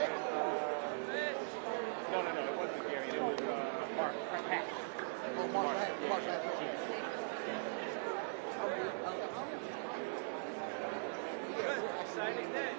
No, it wasn't Gary. It was Mark Hack. Oh, Mark Hack. Good. Exciting day.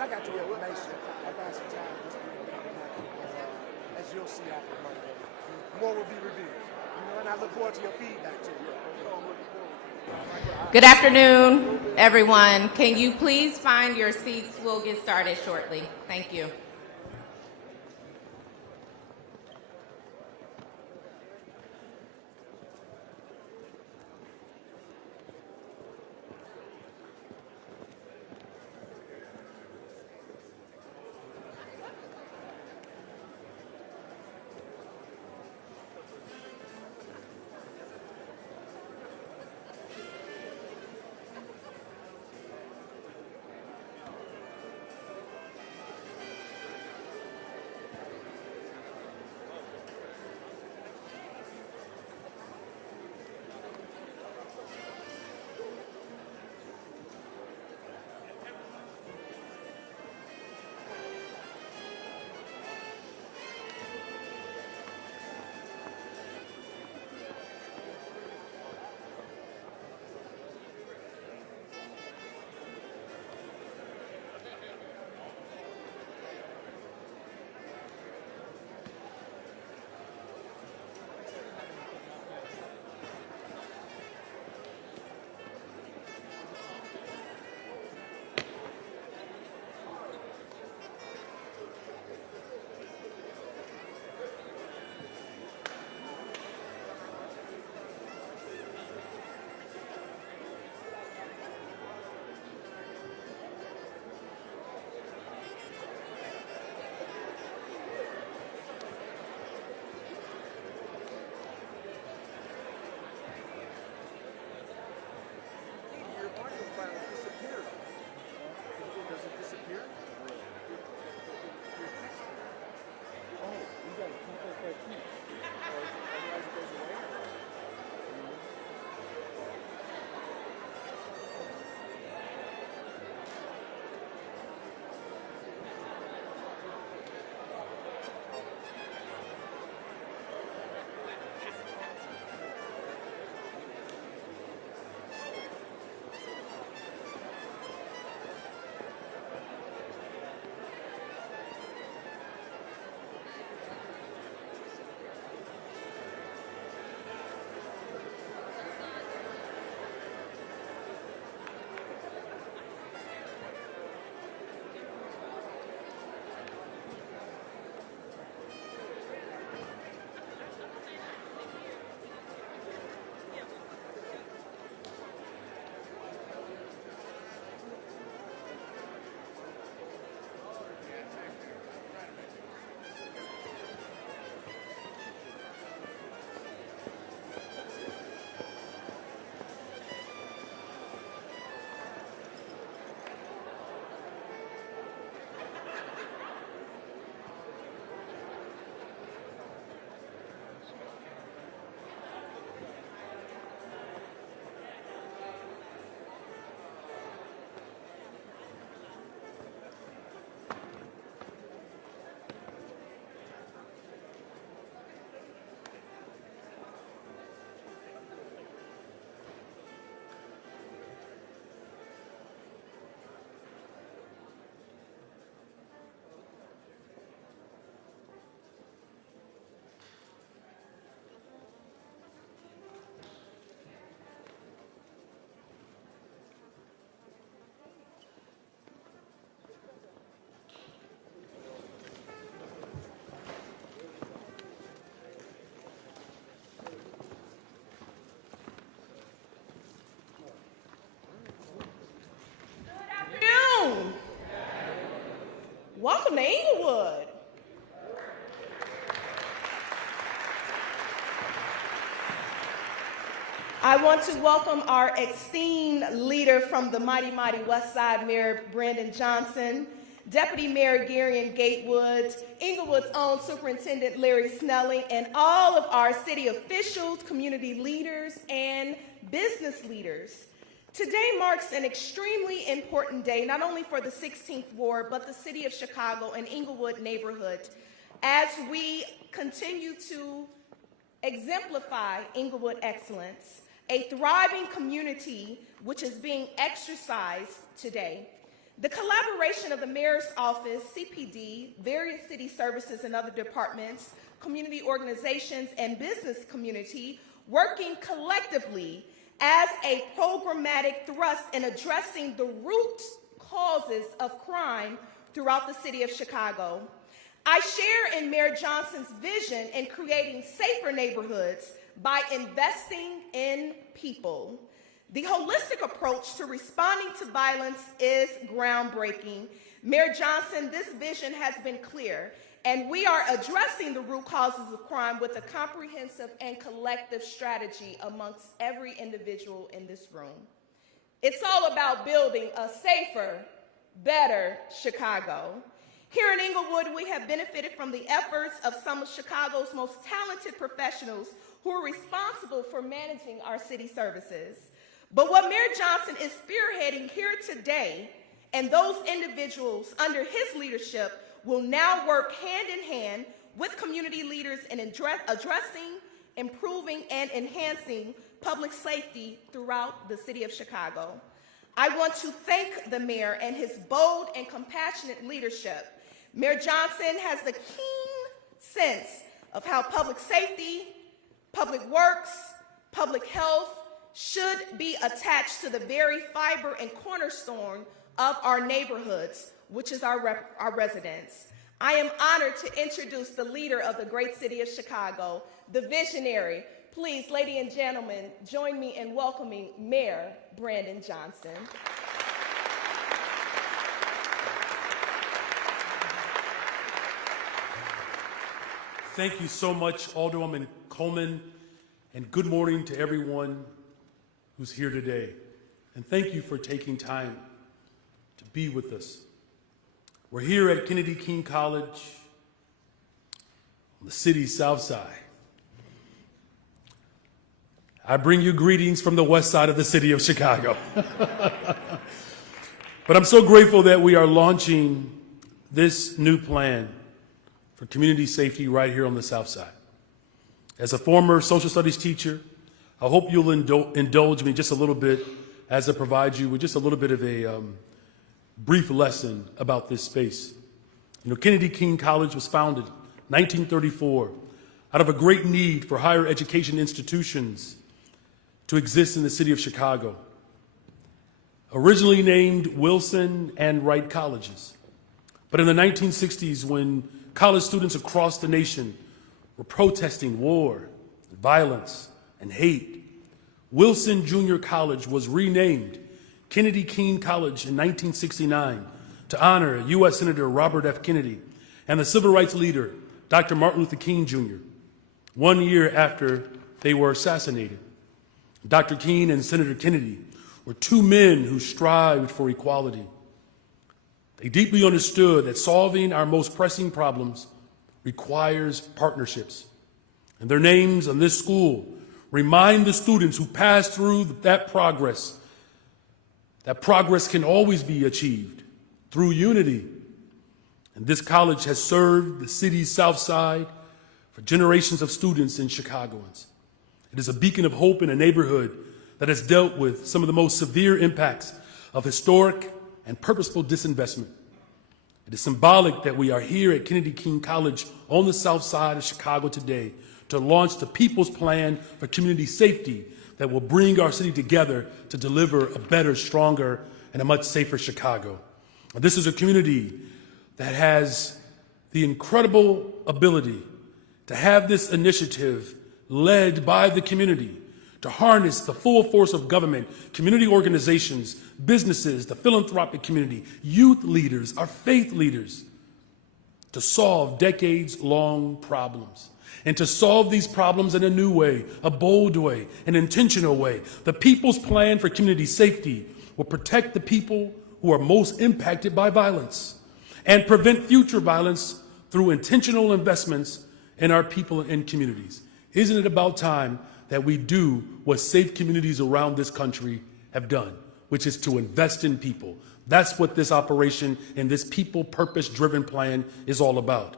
I got your information. I got some time. As you'll see after Monday, more will be revealed. And I look forward to your feedback too. Good afternoon, everyone. Can you please find your seats? We'll get started shortly. Thank you. Welcome to Inglewood. I want to welcome our esteemed leader from the mighty, mighty West Side, Mayor Brandon Johnson, Deputy Mayor Garion Gatewood, Inglewood's own Superintendent Larry Snelling, and all of our city officials, community leaders, and business leaders. Today marks an extremely important day, not only for the 16th Ward, but the city of Chicago and Inglewood neighborhood, as we continue to exemplify Inglewood excellence, a thriving community which is being exercised today. The collaboration of the Mayor's Office, CPD, various city services and other departments, community organizations, and business community working collectively as a programmatic thrust in addressing the root causes of crime throughout the city of Chicago. I share in Mayor Johnson's vision in creating safer neighborhoods by investing in people. The holistic approach to responding to violence is groundbreaking. Mayor Johnson, this vision has been clear, and we are addressing the root causes of crime with a comprehensive and collective strategy amongst every individual in this room. It's all about building a safer, better Chicago. Here in Inglewood, we have benefited from the efforts of some of Chicago's most talented professionals who are responsible for managing our city services. But what Mayor Johnson is spearheading here today, and those individuals under his leadership will now work hand in hand with community leaders in addressing, improving, and enhancing public safety throughout the city of Chicago. I want to thank the mayor and his bold and compassionate leadership. Mayor Johnson has the keen sense of how public safety, public works, public health should be attached to the very fiber and cornerstone of our neighborhoods, which is our residents. I am honored to introduce the leader of the great city of Chicago, the visionary. Please, ladies and gentlemen, join me in welcoming Mayor Brandon Johnson. Thank you so much, Alderwoman Coleman, and good morning to everyone who's here today. And thank you for taking time to be with us. We're here at Kennedy King College on the city's south side. I bring you greetings from the west side of the city of Chicago. But I'm so grateful that we are launching this new plan for community safety right here on the south side. As a former social studies teacher, I hope you'll indulge me just a little bit as I provide you with just a little bit of a brief lesson about this space. You know, Kennedy King College was founded in 1934 out of a great need for higher education institutions to exist in the city of Chicago. Originally named Wilson and Wright colleges. But in the 1960s, when college students across the nation were protesting war, violence, and hate, Wilson Junior College was renamed Kennedy King College in 1969 to honor U.S. Senator Robert F. Kennedy and the civil rights leader, Dr. Martin Luther King Jr., 1 year after they were assassinated. Dr. King and Senator Kennedy were two men who strived for equality. They deeply understood that solving our most pressing problems requires partnerships. And their names on this school remind the students who pass through that progress can always be achieved through unity. And this college has served the city's south side for generations of students and Chicagoans. It is a beacon of hope in a neighborhood that has dealt with some of the most severe impacts of historic and purposeful disinvestment. It is symbolic that we are here at Kennedy King College on the south side of Chicago today to launch the People's Plan for Community Safety that will bring our city together to deliver a better, stronger, and a much safer Chicago. And this is a community that has the incredible ability to have this initiative led by the community to harness the full force of government, community organizations, businesses, the philanthropic community, youth leaders, our faith leaders, to solve decades-long problems, and to solve these problems in a new way, a bold way, an intentional way. The People's Plan for Community Safety will protect the people who are most impacted by violence and prevent future violence through intentional investments in our people and communities. Isn't it about time that we do what safe communities around this country have done, which is to invest in people? That's what this operation and this people purpose-driven plan is all about.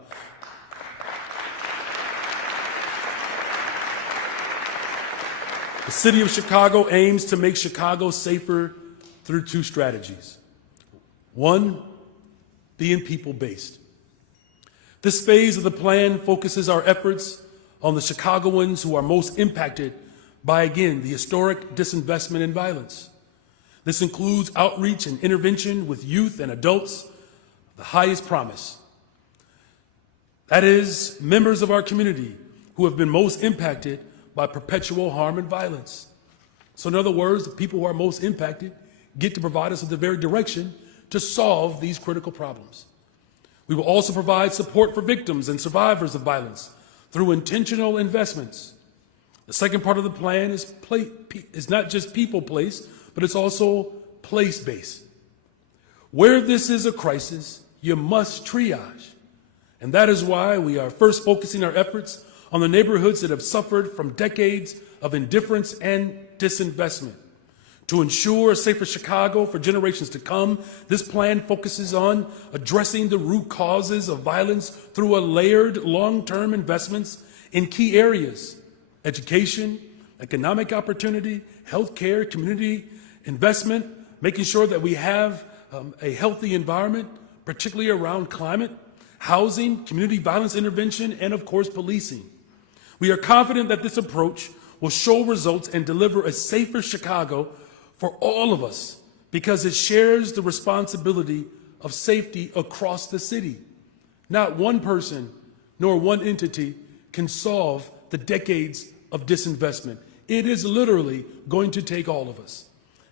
The city of Chicago aims to make Chicago safer through two strategies. One, being people-based. This phase of the plan focuses our efforts on the Chicagoans who are most impacted by, again, the historic disinvestment and violence. This includes outreach and intervention with youth and adults, the highest promise. That is, members of our community who have been most impacted by perpetual harm and violence. So in other words, the people who are most impacted get to provide us with the very direction to solve these critical problems. We will also provide support for victims and survivors of violence through intentional investments. The second part of the plan is not just people-based, but it's also place-based. Where this is a crisis, you must triage. And that is why we are first focusing our efforts on the neighborhoods that have suffered from decades of indifference and disinvestment. To ensure a safer Chicago for generations to come, this plan focuses on addressing the root causes of violence through a layered long-term investments in key areas: education, economic opportunity, healthcare, community investment, making sure that we have a healthy environment, particularly around climate, housing, community violence intervention, and of course, policing. We are confident that this approach will show results and deliver a safer Chicago for all of us, because it shares the responsibility of safety across the city. Not one person nor one entity can solve the decades of disinvestment. It is literally going to take all of us.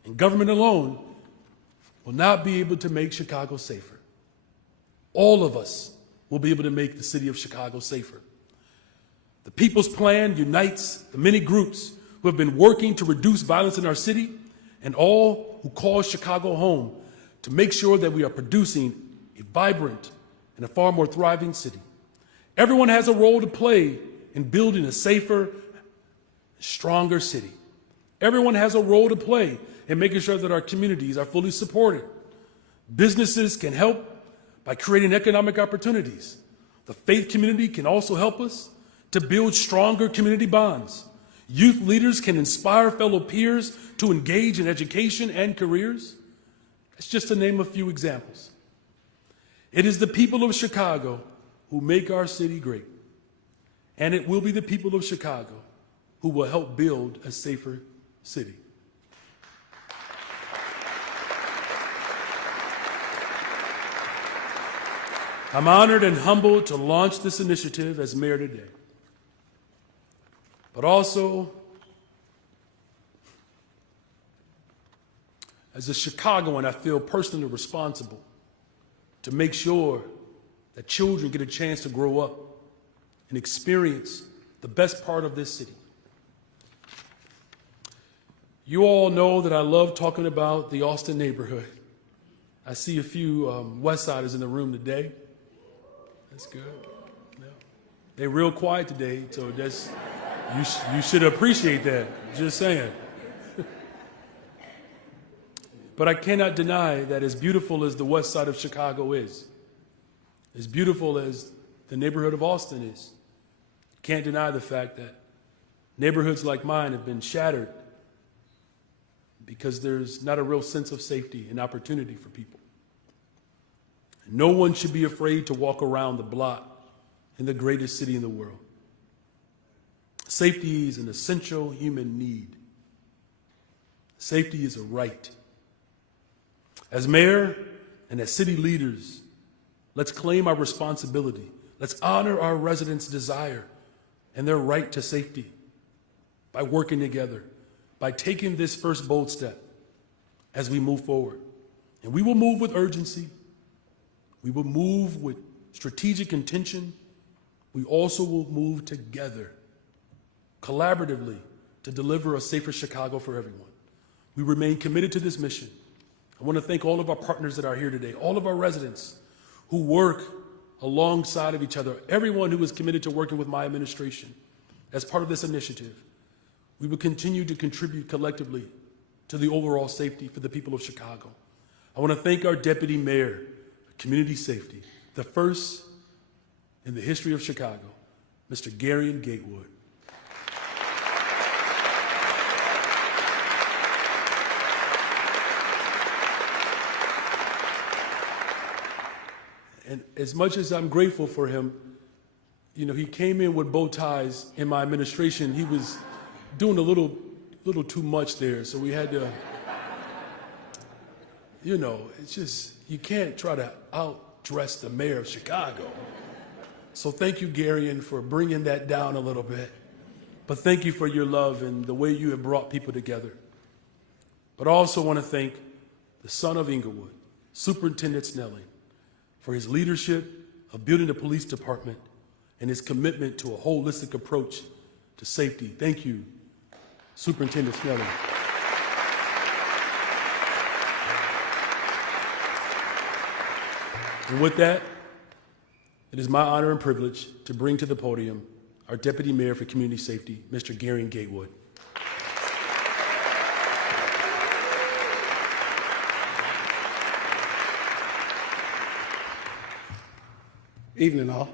And government alone will not be able to make Chicago safer. All of us will be able to make the city of Chicago safer. The People's Plan unites the many groups who have been working to reduce violence in our city and all who call Chicago home to make sure that we are producing a vibrant and a far more thriving city. Everyone has a role to play in building a safer, stronger city. Everyone has a role to play in making sure that our communities are fully supported. Businesses can help by creating economic opportunities. The faith community can also help us to build stronger community bonds. Youth leaders can inspire fellow peers to engage in education and careers. That's just to name a few examples. It is the people of Chicago who make our city great. And it will be the people of Chicago who will help build a safer city. I'm honored and humbled to launch this initiative as mayor today. But also, as a Chicagoan, I feel personally responsible to make sure that children get a chance to grow up and experience the best part of this city. You all know that I love talking about the Austin neighborhood. I see a few West Siders in the room today. That's good. Yeah. They're real quiet today, so that's... You should appreciate that, just saying. But I cannot deny that as beautiful as the west side of Chicago is, as beautiful as the neighborhood of Austin is, can't deny the fact that neighborhoods like mine have been shattered because there's not a real sense of safety and opportunity for people. No one should be afraid to walk around the block in the greatest city in the world. Safety is an essential human need. Safety is a right. As mayor and as city leaders, let's claim our responsibility. Let's honor our residents' desire and their right to safety by working together, by taking this first bold step as we move forward. And we will move with urgency. We will move with strategic intention, we also will move together, collaboratively, to deliver a safer Chicago for everyone. We remain committed to this mission. I want to thank all of our partners that are here today, all of our residents who work alongside of each other, everyone who is committed to working with my administration as part of this initiative. We will continue to contribute collectively to the overall safety for the people of Chicago. I want to thank our Deputy Mayor of Community Safety, the first in the history of Chicago, Mr. Garion Gatewood. And as much as I'm grateful for him, you know, he came in with bow ties in my administration. He was doing a little too much there, so we had to, you know, it's just, you can't try to outdress the mayor of Chicago. So thank you, Garion, for bringing that down a little bit. But thank you for your love and the way you have brought people together. But I also want to thank the son of Inglewood, Superintendent Snelling, for his leadership of building the police department and his commitment to a holistic approach to safety. Thank you, Superintendent Snelling. And with that, it is my honor and privilege to bring to the podium our Deputy Mayor for Community Safety, Mr. Garion Gatewood. Evening, all.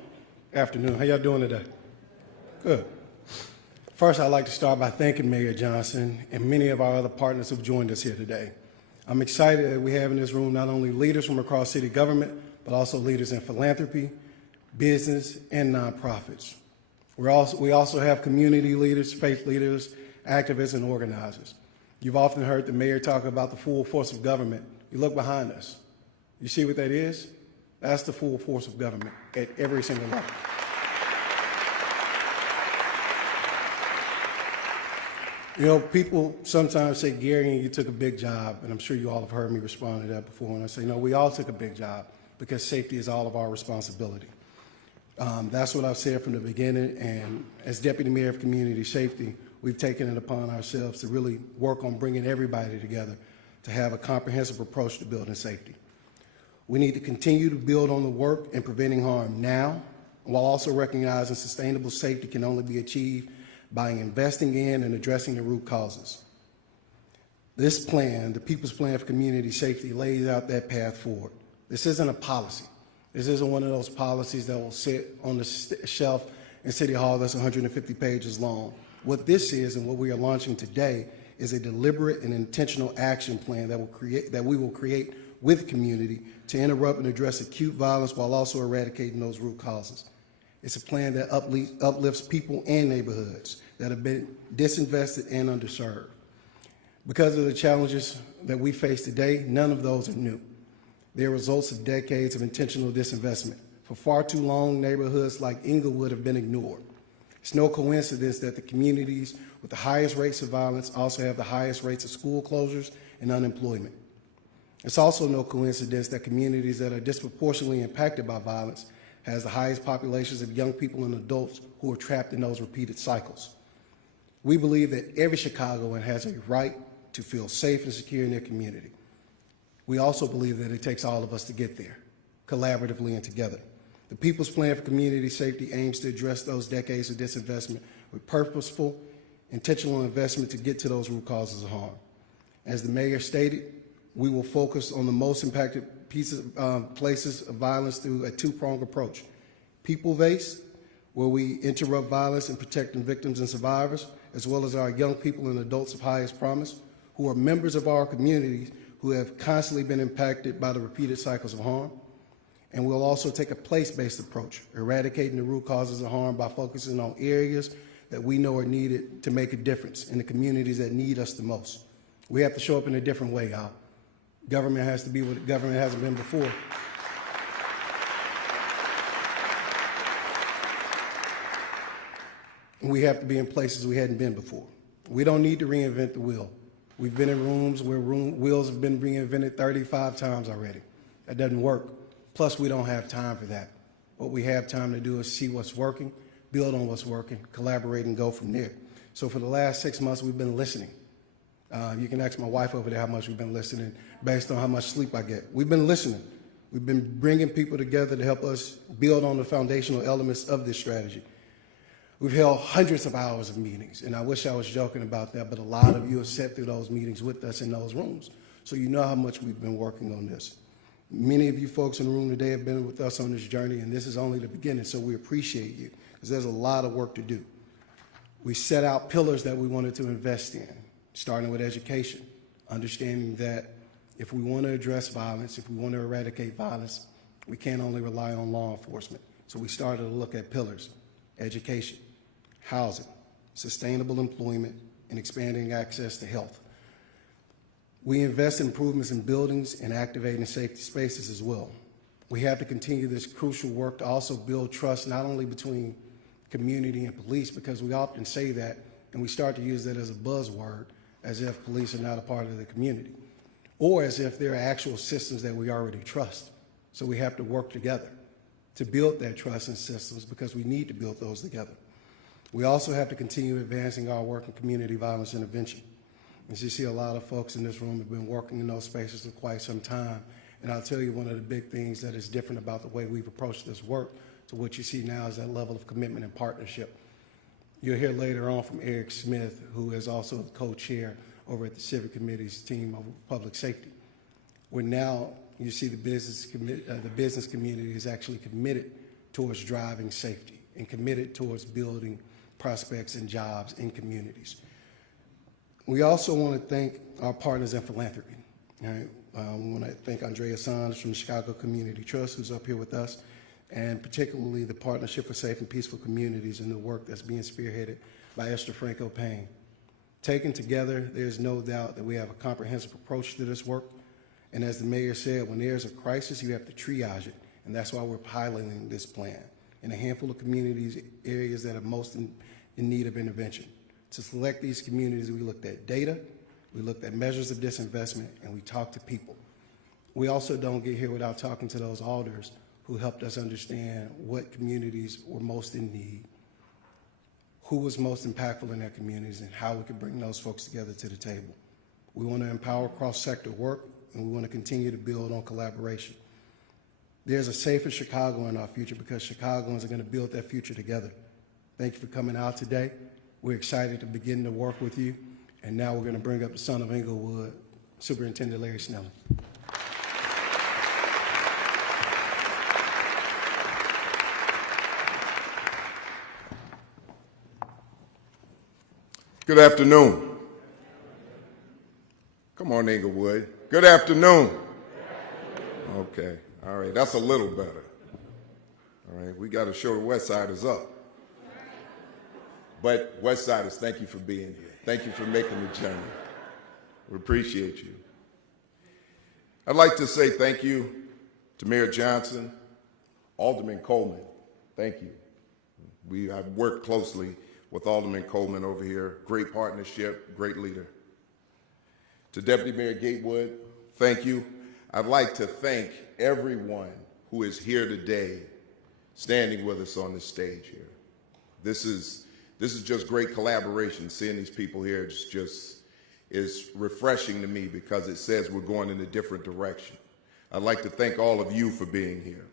Afternoon. How y'all doing today? Good. First, I'd like to start by thanking Mayor Johnson and many of our other partners who've joined us here today. I'm excited that we have in this room not only leaders from across city government, but also leaders in philanthropy, business, and nonprofits. We also have community leaders, faith leaders, activists, and organizers. You've often heard the mayor talk about the full force of government. You look behind us. You see what that is? That's the full force of government at every single level. You know, people sometimes say, Gary, you took a big job, and I'm sure you all have heard me respond to that before, and I say, no, we all took a big job because safety is all of our responsibility. That's what I've said from the beginning, and as Deputy Mayor of Community Safety, we've taken it upon ourselves to really work on bringing everybody together to have a comprehensive approach to building safety. We need to continue to build on the work in preventing harm now, while also recognizing sustainable safety can only be achieved by investing in and addressing the root causes. This plan, the People's Plan for Community Safety, lays out that path forward. This isn't a policy. This isn't one of those policies that will sit on the shelf in City Hall that's 150 pages long. What this is and what we are launching today is a deliberate and intentional action plan that we will create with community to interrupt and address acute violence while also eradicating those root causes. It's a plan that uplifts people and neighborhoods that have been disinvested and underserved. Because of the challenges that we face today, none of those are new. They're results of decades of intentional disinvestment. For far too long, neighborhoods like Inglewood have been ignored. It's no coincidence that the communities with the highest rates of violence also have the highest rates of school closures and unemployment. It's also no coincidence that communities that are disproportionately impacted by violence has the highest populations of young people and adults who are trapped in those repeated cycles. We believe that every Chicagoan has a right to feel safe and secure in their community. We also believe that it takes all of us to get there, collaboratively and together. The People's Plan for Community Safety aims to address those decades of disinvestment with purposeful, intentional investment to get to those root causes of harm. As the mayor stated, we will focus on the most impacted places of violence through a two-pronged approach. People-based, where we interrupt violence and protecting victims and survivors, as well as our young people and adults of highest promise, who are members of our communities who have constantly been impacted by the repeated cycles of harm. And we'll also take a place-based approach, eradicating the root causes of harm by focusing on areas that we know are needed to make a difference in the communities that need us the most. We have to show up in a different way, y'all. Government has to be what government hasn't been before. And we have to be in places we hadn't been before. We don't need to reinvent the wheel. We've been in rooms where wheels have been reinvented 35 times already. That doesn't work. Plus, we don't have time for that. What we have time to do is see what's working, build on what's working, collaborate, and go from there. So for the last 6 months, we've been listening. You can ask my wife over there how much we've been listening based on how much sleep I get. We've been listening. We've been bringing people together to help us build on the foundational elements of this strategy. We've held hundreds of hours of meetings, and I wish I was joking about that, but a lot of you have sat through those meetings with us in those rooms, so you know how much we've been working on this. Many of you folks in the room today have been with us on this journey, and this is only the beginning, so we appreciate you, because there's a lot of work to do. We set out pillars that we wanted to invest in, starting with education, understanding that if we want to address violence, if we want to eradicate violence, we can't only rely on law enforcement. So we started to look at pillars: education, housing, sustainable employment, and expanding access to health. We invest in improvements in buildings and activating safety spaces as well. We have to continue this crucial work to also build trust not only between community and police, because we often say that and we start to use that as a buzzword, as if police are not a part of the community, or as if there are actual systems that we already trust. So we have to work together to build that trust in systems, because we need to build those together. We also have to continue advancing our work in community violence intervention. As you see, a lot of folks in this room have been working in those spaces for quite some time. And I'll tell you, one of the big things that is different about the way we've approached this work to what you see now is that level of commitment and partnership. You'll hear later on from Eric Smith, who is also the co-chair over at the Civic Committee's team of public safety. Where now you see the business community is actually committed towards driving safety and committed towards building prospects and jobs in communities. We also want to thank our partners in philanthropy. All right? We want to thank Andrea Sands from the Chicago Community Trust, who's up here with us, and particularly the Partnership for Safe and Peaceful Communities and the work that's being spearheaded by Esther Franco Payne. Taken together, there's no doubt that we have a comprehensive approach to this work. And as the mayor said, when there's a crisis, you have to triage it. And that's why we're piloting this plan in a handful of communities, areas that are most in need of intervention. To select these communities, we looked at data, we looked at measures of disinvestment, and we talked to people. We also don't get here without talking to those alders who helped us understand what communities were most in need, who was most impactful in their communities, and how we could bring those folks together to the table. We want to empower cross-sector work, and we want to continue to build on collaboration. There's a safer Chicago in our future, because Chicagoans are going to build that future together. Thank you for coming out today. We're excited to begin to work with you. And now we're going to bring up the son of Inglewood, Superintendent Larry Snelling. Good afternoon. Come on, Inglewood. Good afternoon. Okay, all right, that's a little better. All right, we got to show the West Siders up. But West Siders, thank you for being here. Thank you for making the journey. We appreciate you. I'd like to say thank you to Mayor Johnson, Alderman Coleman. Thank you. I've worked closely with Alderman Coleman over here. Great partnership, great leader. To Deputy Mayor Gatewood, thank you. I'd like to thank everyone who is here today, standing with us on this stage here. This is just great collaboration. Seeing these people here is refreshing to me, because it says we're going in a different direction. I'd like to thank all of you for being here.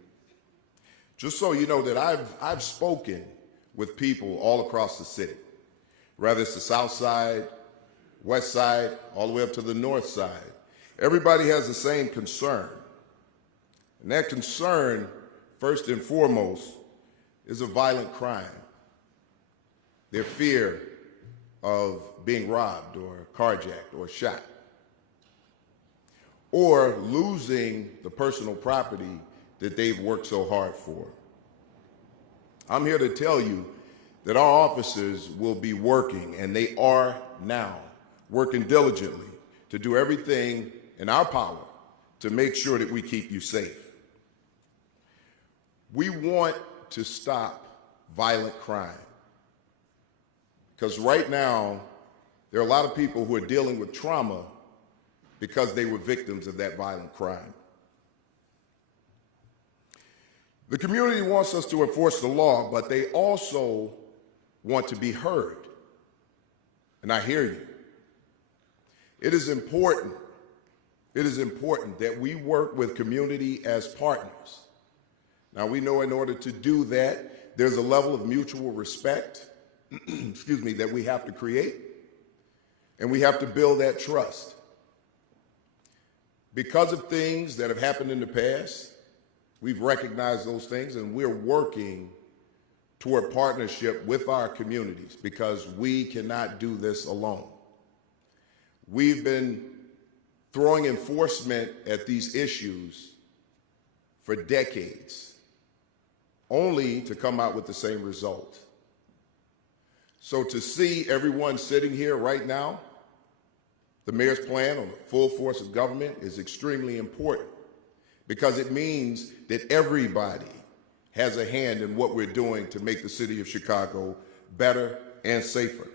Just so you know that I've spoken with people all across the city, whether it's the South Side, West Side, all the way up to the North Side. Everybody has the same concern. And that concern, first and foremost, is a violent crime. Their fear of being robbed or carjacked or shot, or losing the personal property that they've worked so hard for. I'm here to tell you that our officers will be working, and they are now working diligently to do everything in our power to make sure that we keep you safe. We want to stop violent crime, because right now there are a lot of people who are dealing with trauma because they were victims of that violent crime. The community wants us to enforce the law, but they also want to be heard. And I hear you. It is important that we work with community as partners. Now, we know in order to do that, there's a level of mutual respect, excuse me, that we have to create, and we have to build that trust. Because of things that have happened in the past, we've recognized those things, and we're working toward partnership with our communities because we cannot do this alone. We've been throwing enforcement at these issues for decades, only to come out with the same result. So to see everyone sitting here right now, the mayor's plan on the full force of government is extremely important because it means that everybody has a hand in what we're doing to make the city of Chicago better and safer.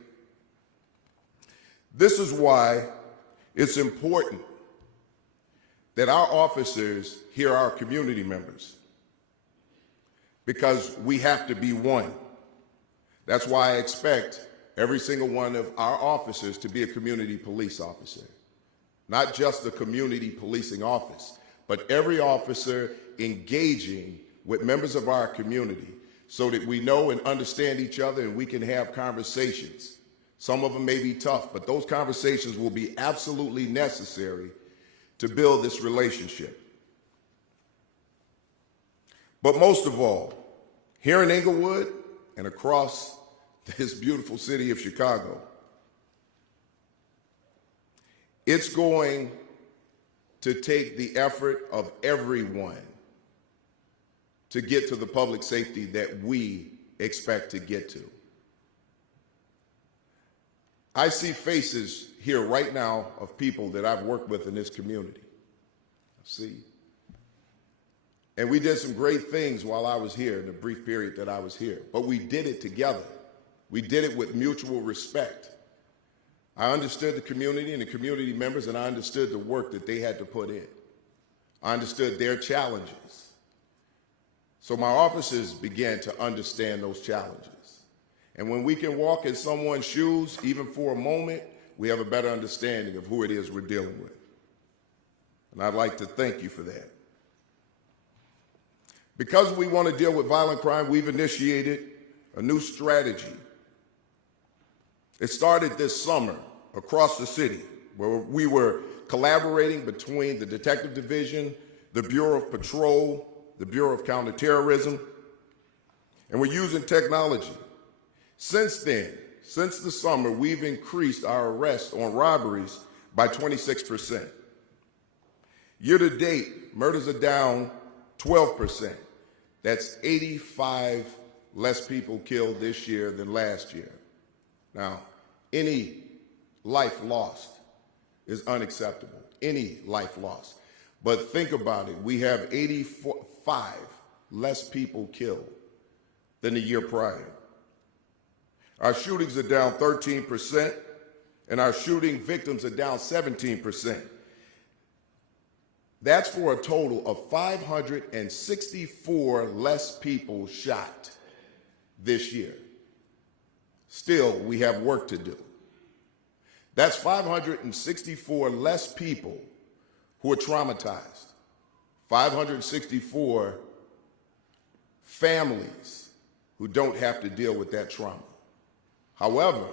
This is why it's important that our officers hear our community members, because we have to be one. That's why I expect every single one of our officers to be a community police officer. Not just a community policing office, but every officer engaging with members of our community so that we know and understand each other and we can have conversations. Some of them may be tough, but those conversations will be absolutely necessary to build this relationship. But most of all, here in Inglewood and across this beautiful city of Chicago, it's going to take the effort of everyone to get to the public safety that we expect to get to. I see faces here right now of people that I've worked with in this community. I see. And we did some great things while I was here in the brief period that I was here, but we did it together. We did it with mutual respect. I understood the community and the community members, and I understood the work that they had to put in. I understood their challenges. So my officers began to understand those challenges. And when we can walk in someone's shoes, even for a moment, we have a better understanding of who it is we're dealing with. And I'd like to thank you for that. Because we want to deal with violent crime, we've initiated a new strategy. It started this summer across the city, where we were collaborating between the Detective Division, the Bureau of Patrol, the Bureau of Counterterrorism, and we're using technology. Since then, since the summer, we've increased our arrests on robberies by 26%. Year to date, murders are down 12%. That's 85 less people killed this year than last year. Now, any life lost is unacceptable, any life lost. But think about it, we have 85 less people killed than the year prior. Our shootings are down 13%, and our shooting victims are down 17%. That's for a total of 564 less people shot this year. Still, we have work to do. That's 564 less people who are traumatized, 564 families who don't have to deal with that trauma. However,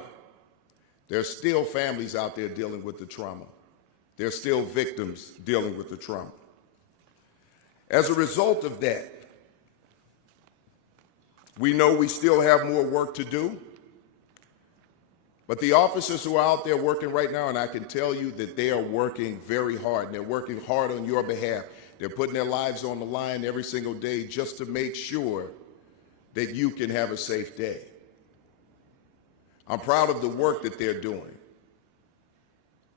there's still families out there dealing with the trauma. There's still victims dealing with the trauma. As a result of that, we know we still have more work to do, but the officers who are out there working right now, and I can tell you that they are working very hard, and they're working hard on your behalf. They're putting their lives on the line every single day just to make sure that you can have a safe day. I'm proud of the work that they're doing.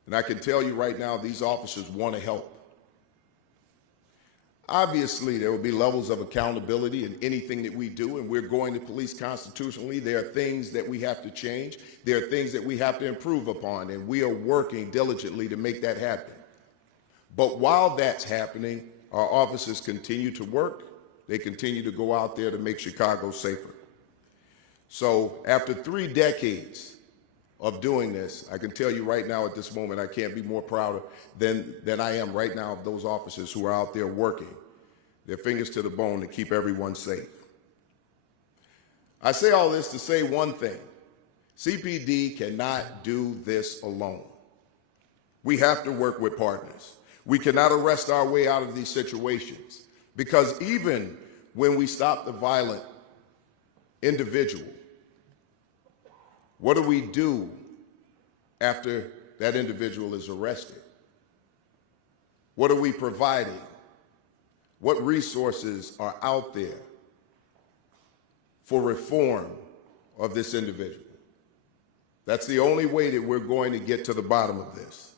And I can tell you right now, these officers want to help. Obviously, there will be levels of accountability in anything that we do, and we're going to police constitutionally. There are things that we have to change. There are things that we have to improve upon, and we are working diligently to make that happen. But while that's happening, our officers continue to work they continue to go out there to make Chicago safer. So after 3 decades of doing this, I can tell you right now at this moment, I can't be more prouder than I am right now of those officers who are out there working their fingers to the bone to keep everyone safe. I say all this to say one thing. CPD cannot do this alone. We have to work with partners. We cannot arrest our way out of these situations, because even when we stop the violent individual, what do we do after that individual is arrested? What are we providing? What resources are out there for reform of this individual? That's the only way that we're going to get to the bottom of this.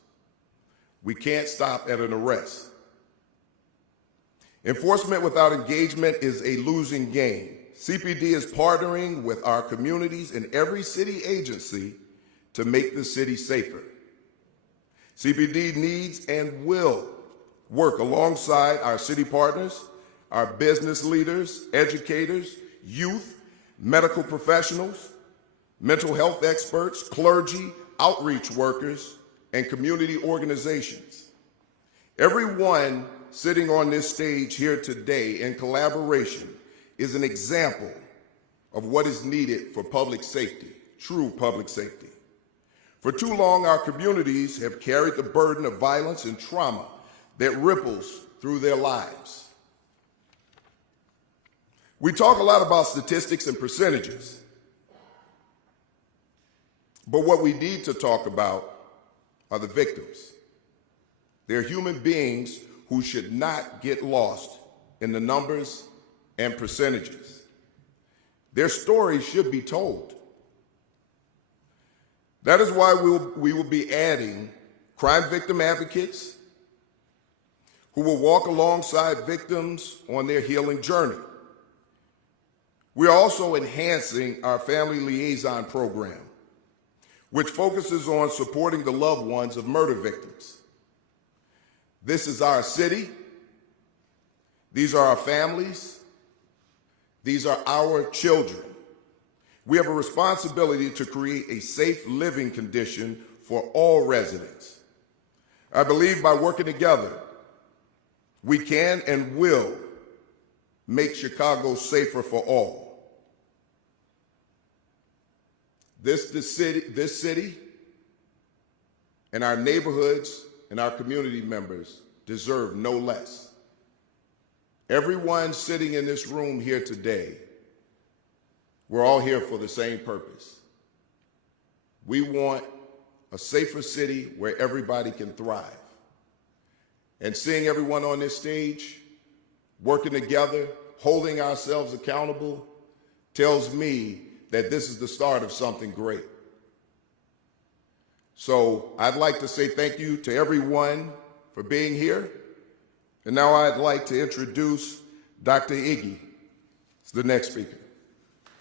We can't stop at an arrest. Enforcement without engagement is a losing game. CPD is partnering with our communities and every city agency to make the city safer. CPD needs and will work alongside our city partners, our business leaders, educators, youth, medical professionals, mental health experts, clergy, outreach workers, and community organizations. Everyone sitting on this stage here today in collaboration is an example of what is needed for public safety, true public safety. For too long, our communities have carried the burden of violence and trauma that ripples through their lives. We talk a lot about statistics and percentages, but what we need to talk about are the victims. They're human beings who should not get lost in the numbers and percentages. Their stories should be told. That is why we will be adding crime victim advocates who will walk alongside victims on their healing journey. We are also enhancing our family liaison program, which focuses on supporting the loved ones of murder victims. This is our city. These are our families. These are our children. We have a responsibility to create a safe living condition for all residents. I believe by working together, we can and will make Chicago safer for all. This city and our neighborhoods and our community members deserve no less. Everyone sitting in this room here today, we're all here for the same purpose. We want a safer city where everybody can thrive. And seeing everyone on this stage, working together, holding ourselves accountable, tells me that this is the start of something great. So I'd like to say thank you to everyone for being here. And now I'd like to introduce Dr. Iggy, the next speaker.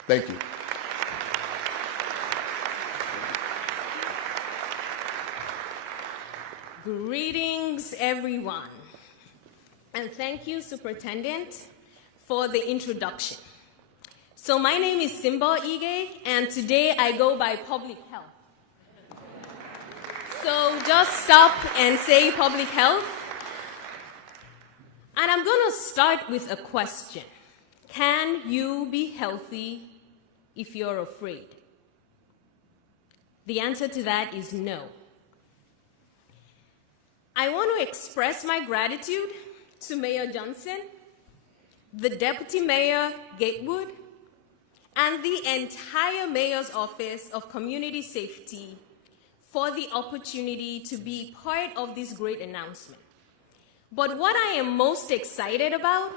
Thank you. Greetings, everyone. And thank you, Superintendent, for the introduction. So my name is Simba Ige, and today I go by public health. So just stop and say public health. And I'm going to start with a question. Can you be healthy if you're afraid? The answer to that is no. I want to express my gratitude to Mayor Johnson, the Deputy Mayor Gatewood, and the entire Mayor's Office of Community Safety for the opportunity to be part of this great announcement. But what I am most excited about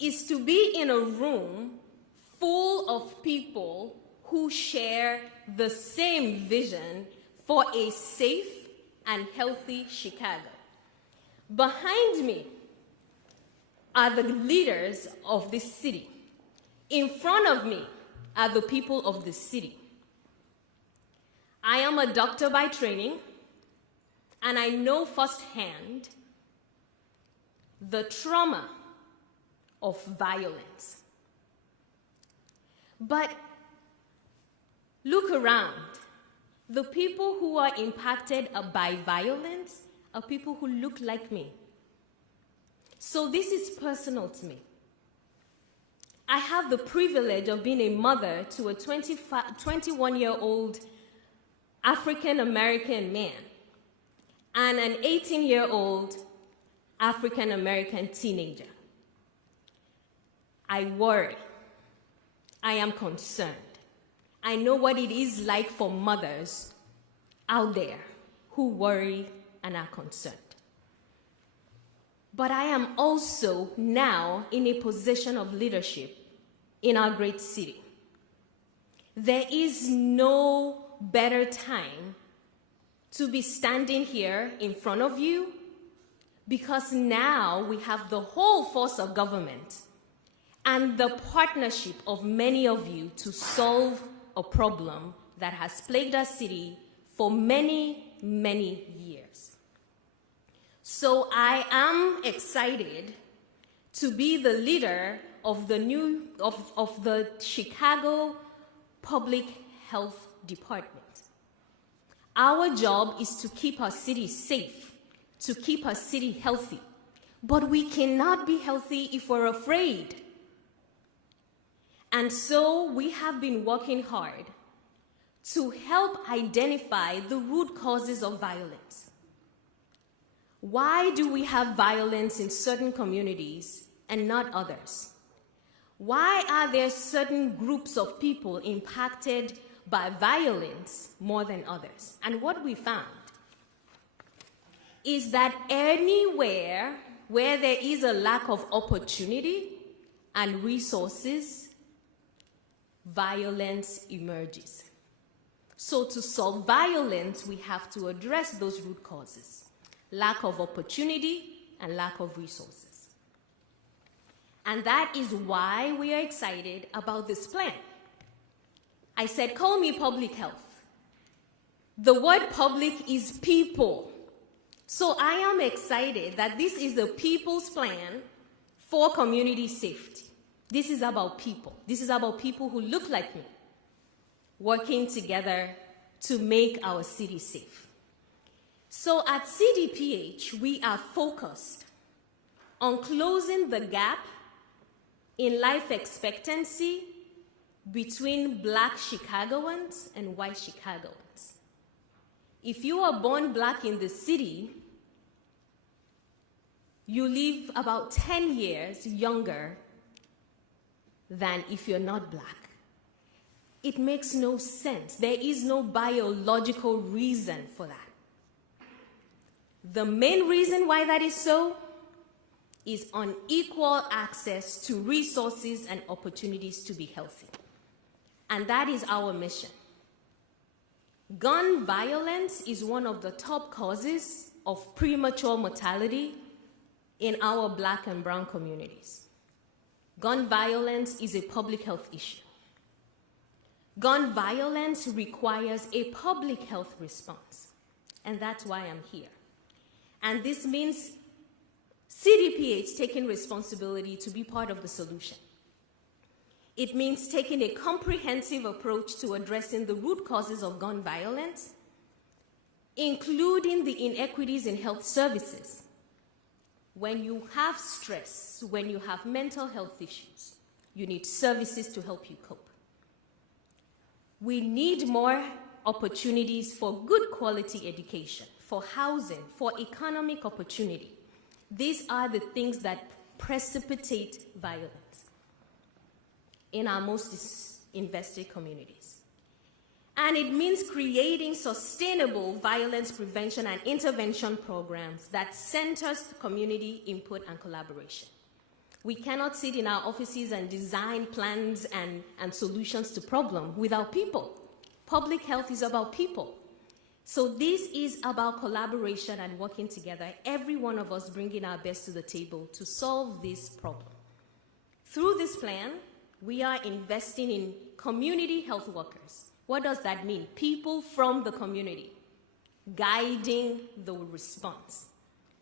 is to be in a room full of people who share the same vision for a safe and healthy Chicago. Behind me are the leaders of this city. In front of me are the people of the city. I am a doctor by training, and I know firsthand the trauma of violence. But look around. The people who are impacted by violence are people who look like me. So this is personal to me. I have the privilege of being a mother to a 21-year-old African-American man and an 18-year-old African-American teenager. I worry. I am concerned. I know what it is like for mothers out there who worry and are concerned. But I am also now in a position of leadership in our great city. There is no better time to be standing here in front of you, because now we have the whole force of government and the partnership of many of you to solve a problem that has plagued our city for many, many years. So I am excited to be the leader of the Chicago Public Health Department. Our job is to keep our city safe, to keep our city healthy. But we cannot be healthy if we're afraid. And so we have been working hard to help identify the root causes of violence. Why do we have violence in certain communities and not others? Why are there certain groups of people impacted by violence more than others? And what we found is that anywhere where there is a lack of opportunity and resources, violence emerges. So to solve violence, we have to address those root causes: lack of opportunity and lack of resources. And that is why we are excited about this plan. I said, call me public health. The word public is people. So I am excited that this is the people's plan for community safety. This is about people. This is about people who look like me, working together to make our city safe. So at CDPH, we are focused on closing the gap in life expectancy between Black Chicagoans and white Chicagoans. If you are born Black in the city, you live about 10 years younger than if you're not Black. It makes no sense. There is no biological reason for that. The main reason why that is so is unequal access to resources and opportunities to be healthy. And that is our mission. Gun violence is one of the top causes of premature mortality in our Black and brown communities. Gun violence is a public health issue. Gun violence requires a public health response, and that's why I'm here. And this means CDPH taking responsibility to be part of the solution. It means taking a comprehensive approach to addressing the root causes of gun violence, including the inequities in health services. When you have stress, when you have mental health issues, you need services to help you cope. We need more opportunities for good quality education, for housing, for economic opportunity. These are the things that precipitate violence in our most invested communities. And it means creating sustainable violence prevention and intervention programs that centers community input and collaboration. We cannot sit in our offices and design plans and solutions to problems without people. Public health is about people. So this is about collaboration and working together, every one of us bringing our best to the table to solve this problem. Through this plan, we are investing in community health workers. What does that mean? People from the community guiding the response.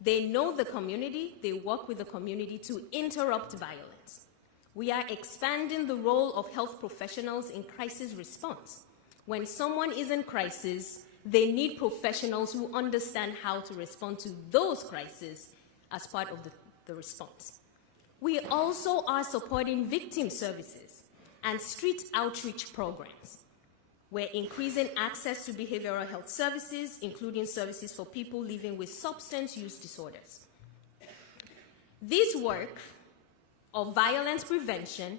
They know the community, they work with the community to interrupt violence. We are expanding the role of health professionals in crisis response. When someone is in crisis, they need professionals who understand how to respond to those crises as part of the response. We also are supporting victim services and street outreach programs. We're increasing access to behavioral health services, including services for people living with substance use disorders. This work of violence prevention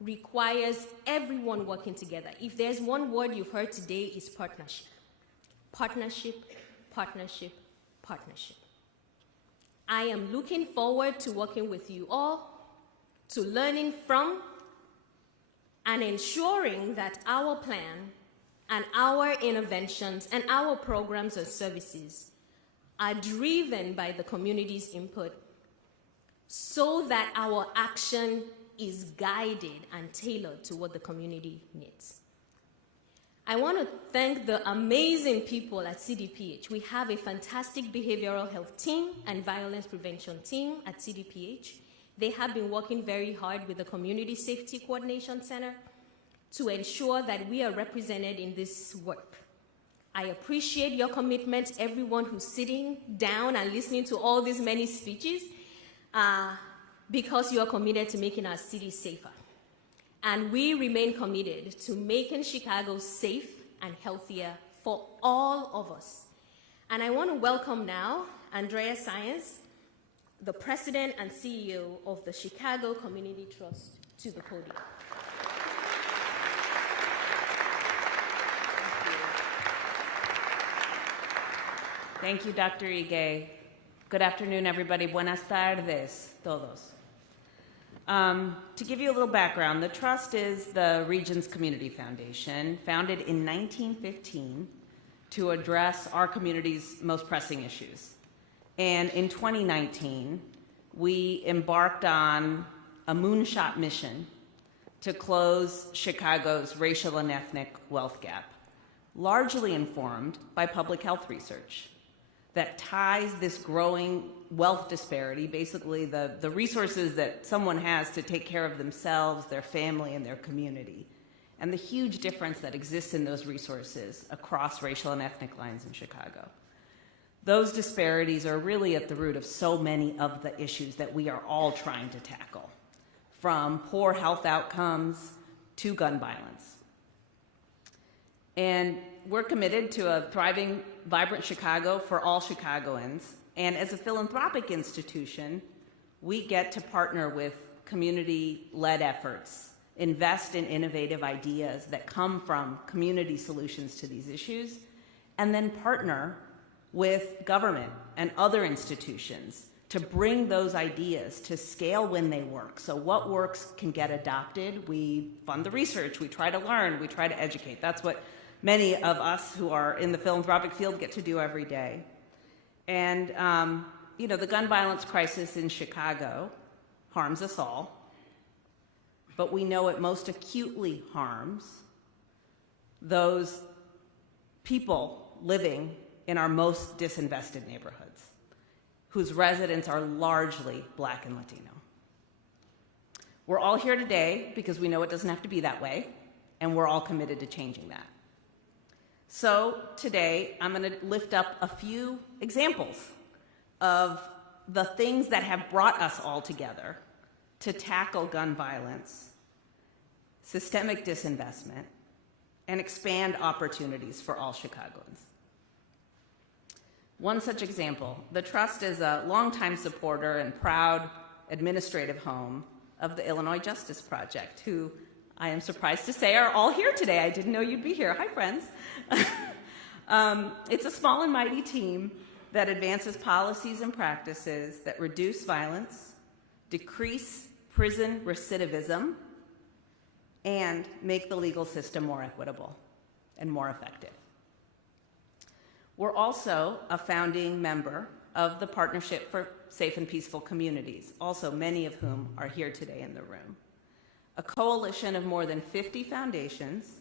requires everyone working together. If there's one word you've heard today, it's partnership. Partnership, partnership, partnership. I am looking forward to working with you all, to learning from and ensuring that our plan and our interventions and our programs or services are driven by the community's input so that our action is guided and tailored to what the community needs. I want to thank the amazing people at CDPH. We have a fantastic behavioral health team and violence prevention team at CDPH. They have been working very hard with the Community Safety Coordination Center to ensure that we are represented in this work. I appreciate your commitment, everyone who's sitting down and listening to all these many speeches, because you are committed to making our city safer. And we remain committed to making Chicago safe and healthier for all of us. And I want to welcome now Andrea Saenz, the President and CEO of the Chicago Community Trust, to the podium. Thank you, Dr. Ige. Good afternoon, everybody. Buenas tardes, todos. To give you a little background, the Trust is the region's community foundation, founded in 1915 to address our community's most pressing issues. And in 2019, we embarked on a moonshot mission to close Chicago's racial and ethnic wealth gap, largely informed by public health research that ties this growing wealth disparity, basically the resources that someone has to take care of themselves, their family, and their community, and the huge difference that exists in those resources across racial and ethnic lines in Chicago. Those disparities are really at the root of so many of the issues that we are all trying to tackle, from poor health outcomes to gun violence. And we're committed to a thriving, vibrant Chicago for all Chicagoans. And as a philanthropic institution, we get to partner with community-led efforts, invest in innovative ideas that come from community solutions to these issues, and then partner with government and other institutions to bring those ideas to scale when they work. So what works can get adopted. We fund the research, we try to learn, we try to educate. That's what many of us who are in the philanthropic field get to do every day. And the gun violence crisis in Chicago harms us all, but we know it most acutely harms those people living in our most disinvested neighborhoods, whose residents are largely Black and Latino. We're all here today because we know it doesn't have to be that way, and we're all committed to changing that. So today, I'm going to lift up a few examples of the things that have brought us all together to tackle gun violence, systemic disinvestment, and expand opportunities for all Chicagoans. One such example, the Trust is a longtime supporter and proud administrative home of the Illinois Justice Project, who I am surprised to say are all here today. I didn't know you'd be here. Hi, friends. It's a small and mighty team that advances policies and practices that reduce violence, decrease prison recidivism, and make the legal system more equitable and more effective. We're also a founding member of the Partnership for Safe and Peaceful Communities, also many of whom are here today in the room. A coalition of more than 50 foundations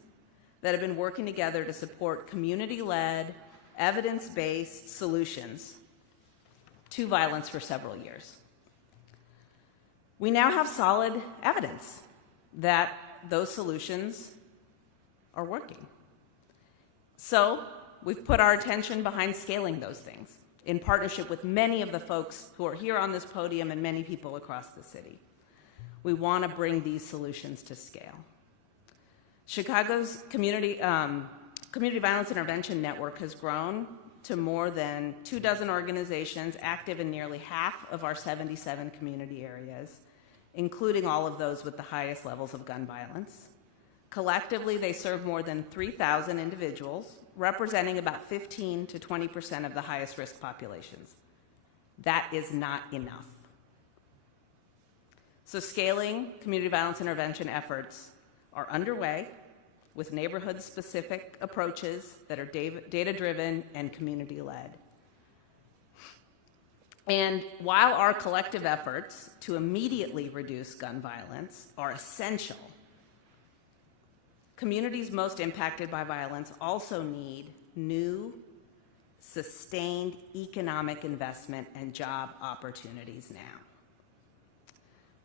that have been working together to support community-led, evidence-based solutions to violence for several years. We now have solid evidence that those solutions are working. So we've put our attention behind scaling those things in partnership with many of the folks who are here on this podium and many people across the city. We want to bring these solutions to scale. Chicago's community violence intervention network has grown to more than 24 organizations active in nearly half of our 77 community areas, including all of those with the highest levels of gun violence. Collectively, they serve more than 3,000 individuals, representing about 15 to 20% of the highest risk populations. That is not enough. So scaling community violence intervention efforts are underway with neighborhood-specific approaches that are data-driven and community-led. And while our collective efforts to immediately reduce gun violence are essential, communities most impacted by violence also need new, sustained economic investment and job opportunities now.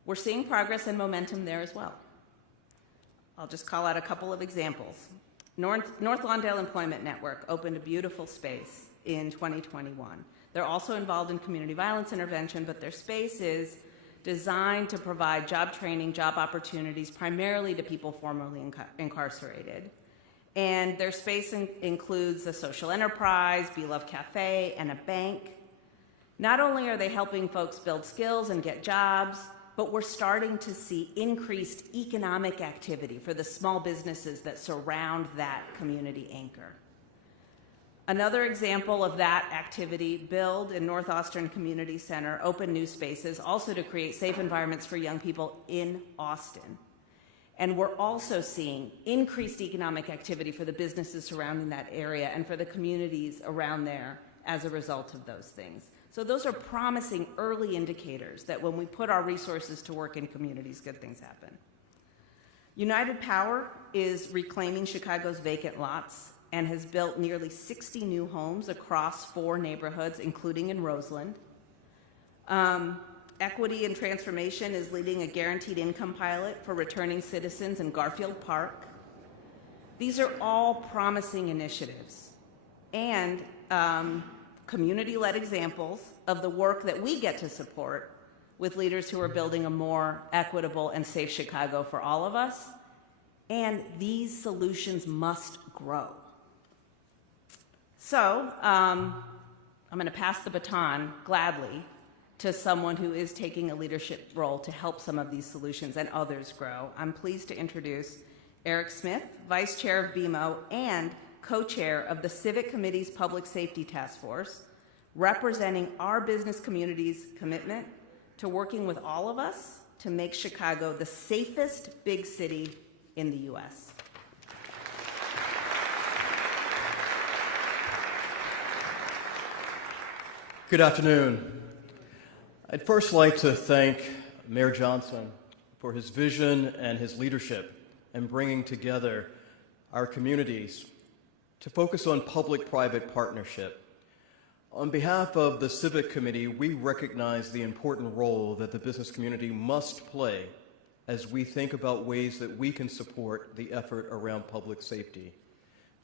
We're seeing progress and momentum there as well. I'll just call out a couple of examples. North Lawndale Employment Network opened a beautiful space in 2021. They're also involved in community violence intervention, but their space is designed to provide job training, job opportunities, primarily to people formerly incarcerated. And their space includes a social enterprise, Be Love Cafe, and a bank. Not only are they helping folks build skills and get jobs, but we're starting to see increased economic activity for the small businesses that surround that community anchor. Another example of that activity, Build in North Austin Community Center, opened new spaces also to create safe environments for young people in Austin. And we're also seeing increased economic activity for the businesses surrounding that area and for the communities around there as a result of those things. So those are promising early indicators that when we put our resources to work in communities, good things happen. United Power is reclaiming Chicago's vacant lots and has built nearly 60 new homes across 4 neighborhoods, including in Roseland. Equity and Transformation is leading a guaranteed income pilot for returning citizens in Garfield Park. These are all promising initiatives and community-led examples of the work that we get to support with leaders who are building a more equitable and safe Chicago for all of us. And these solutions must grow. So I'm going to pass the baton gladly to someone who is taking a leadership role to help some of these solutions and others grow. I'm pleased to introduce Eric Smith, Vice Chair of BMO and Co-Chair of the Civic Committee's Public Safety Task Force, representing our business community's commitment to working with all of us to make Chicago the safest big city in the U.S. Good afternoon. I'd first like to thank Mayor Johnson for his vision and his leadership in bringing together our communities to focus on public-private partnership. On behalf of the Civic Committee, we recognize the important role that the business community must play as we think about ways that we can support the effort around public safety.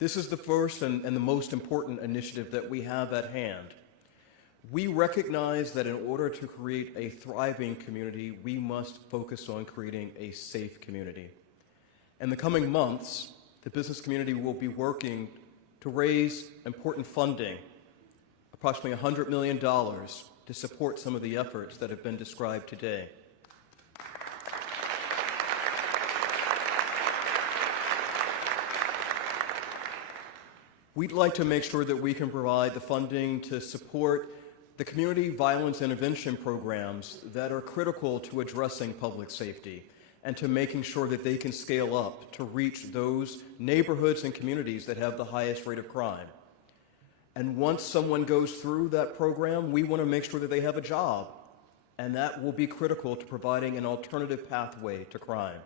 This is the first and the most important initiative that we have at hand. We recognize that in order to create a thriving community, we must focus on creating a safe community. In the coming months, the business community will be working to raise important funding, approximately $100 million, to support some of the efforts that have been described today. We'd like to make sure that we can provide the funding to support the community violence intervention programs that are critical to addressing public safety and to making sure that they can scale up to reach those neighborhoods and communities that have the highest rate of crime. And once someone goes through that program, we want to make sure that they have a job, and that will be critical to providing an alternative pathway to crime.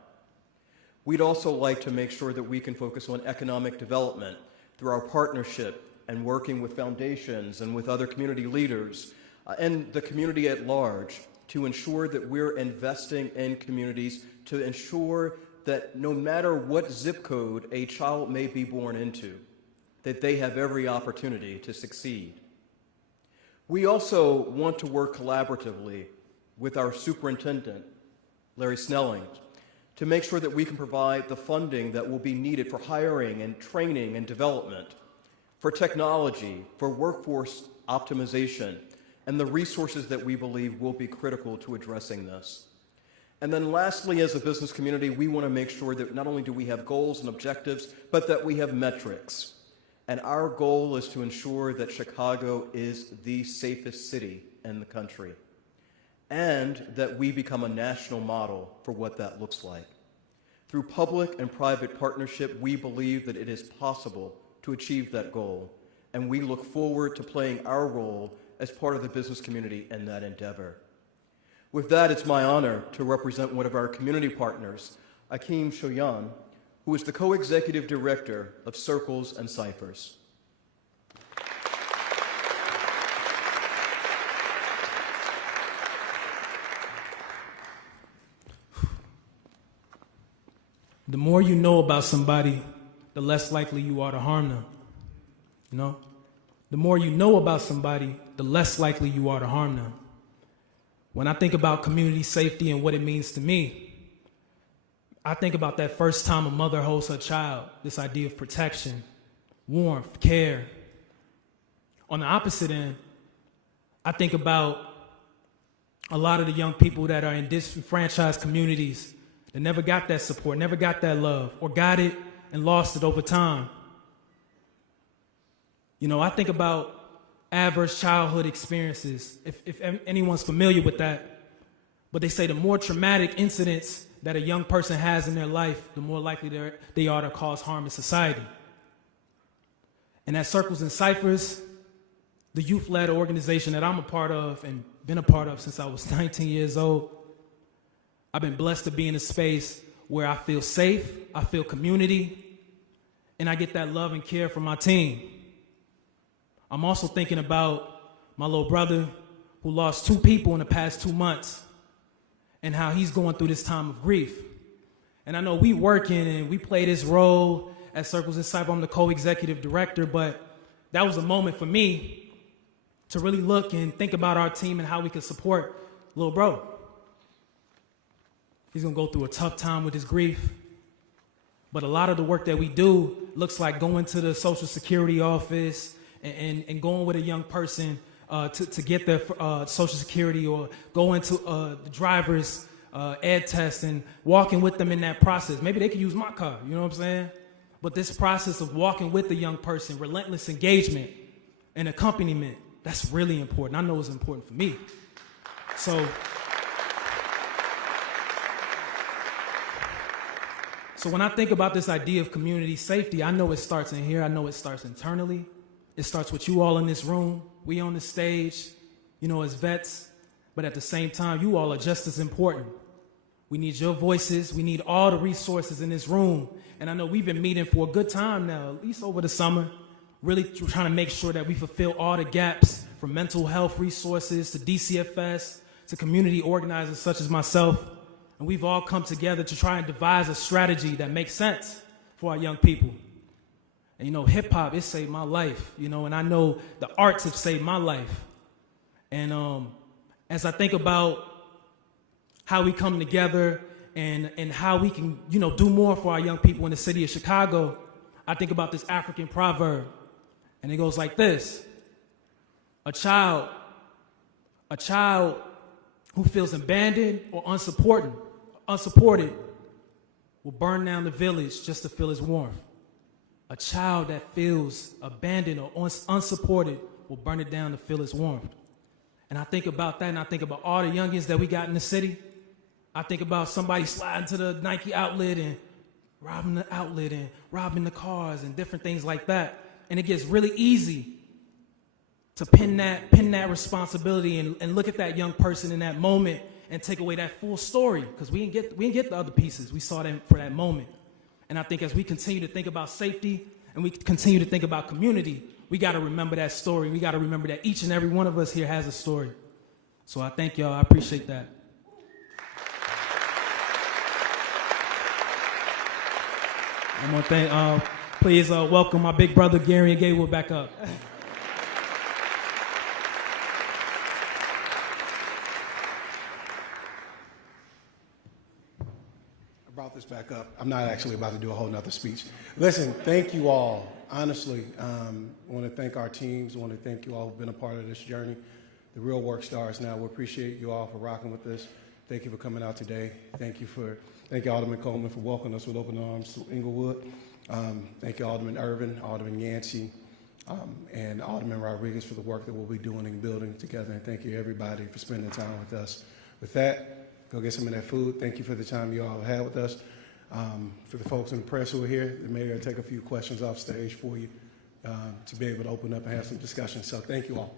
We'd also like to make sure that we can focus on economic development through our partnership and working with foundations and with other community leaders and the community at large to ensure that we're investing in communities to ensure that no matter what zip code a child may be born into, that they have every opportunity to succeed. We also want to work collaboratively with our superintendent, Larry Snelling, to make sure that we can provide the funding that will be needed for hiring and training and development, for technology, for workforce optimization, and the resources that we believe will be critical to addressing this. And then lastly, as a business community, we want to make sure that not only do we have goals and objectives, but that we have metrics. And our goal is to ensure that Chicago is the safest city in the country, and that we become a national model for what that looks like. Through public and private partnership, we believe that it is possible to achieve that goal, and we look forward to playing our role as part of the business community in that endeavor. With that, it's my honor to represent one of our community partners, Akeem Shoyan, who is the co-executive director of Circles and Ciphers. The more you know about somebody, the less likely you are to harm them. You know? The more you know about somebody, the less likely you are to harm them. When I think about community safety and what it means to me, I think about that first time a mother holds her child, this idea of protection, warmth, care. On the opposite end, I think about a lot of the young people that are in disenfranchised communities that never got that support, never got that love, or got it and lost it over time. You know, I think about adverse childhood experiences, if anyone's familiar with that. But they say the more traumatic incidents that a young person has in their life, the more likely they are to cause harm in society. And at Circles and Ciphers, the youth-led organization that I'm a part of and been a part of since I was 19 years old, I've been blessed to be in a space where I feel safe, I feel community, and I get that love and care from my team. I'm also thinking about my little brother who lost 2 people in the past 2 months and how he's going through this time of grief. And I know we working and we play this role at Circles and Ciphers. I'm the co-executive director, but that was a moment for me to really look and think about our team and how we can support little bro. He's gonna go through a tough time with his grief. But a lot of the work that we do looks like going to the Social Security office and going with a young person to get their Social Security, or going to the driver's ed test and walking with them in that process. Maybe they could use my car, you know what I'm saying? But this process of walking with the young person, relentless engagement and accompaniment, that's really important. I know it's important for me. So when I think about this idea of community safety, I know it starts in here. I know it starts internally. It starts with you all in this room. We on the stage, you know, as vets. But at the same time, you all are just as important. We need your voices. We need all the resources in this room. And I know we've been meeting for a good time now, at least over the summer, really trying to make sure that we fulfill all the gaps, from mental health resources to DCFS to community organizers such as myself. And we've all come together to try and devise a strategy that makes sense for our young people. And you know, hip hop, it saved my life, you know, and I know the arts have saved my life. And as I think about how we come together and how we can, you know, do more for our young people in the city of Chicago, I think about this African proverb, and it goes like this: a child who feels abandoned or unsupported will burn down the village just to feel its warmth. A child that feels abandoned or unsupported will burn it down to feel its warmth. And I think about that, and I think about all the youngins that we got in the city. I think about somebody sliding to the Nike outlet and robbing the outlet and robbing the cars and different things like that. And it gets really easy to pin that responsibility and look at that young person in that moment and take away that full story, because we didn't get the other pieces. We saw them for that moment. And I think as we continue to think about safety and we continue to think about community, we got to remember that story. We got to remember that each and every one of us here has a story. So I thank y'all. I appreciate that. One more thing. Please welcome my big brother, Gary and Gatewood, back up. I brought this back up. I'm not actually about to do a whole nother speech. Listen, thank you all. Honestly, I want to thank our teams. I want to thank you all who've been a part of this journey. The real work starts now. We appreciate you all for rocking with us. Thank you for coming out today. Thank you, Alderman Coleman, for welcoming us with open arms to Inglewood. Thank you, Alderman Irvin, Alderman Yancey, and Alderman Rodriguez for the work that we'll be doing and building together. And thank you, everybody, for spending time with us. With that, go get some of that food. Thank you for the time you all had with us. For the folks in the press who are here, the mayor will take a few questions off stage for you to be able to open up and have some discussion. So thank you all.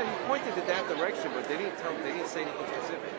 He pointed in that direction, but they didn't say anything specific.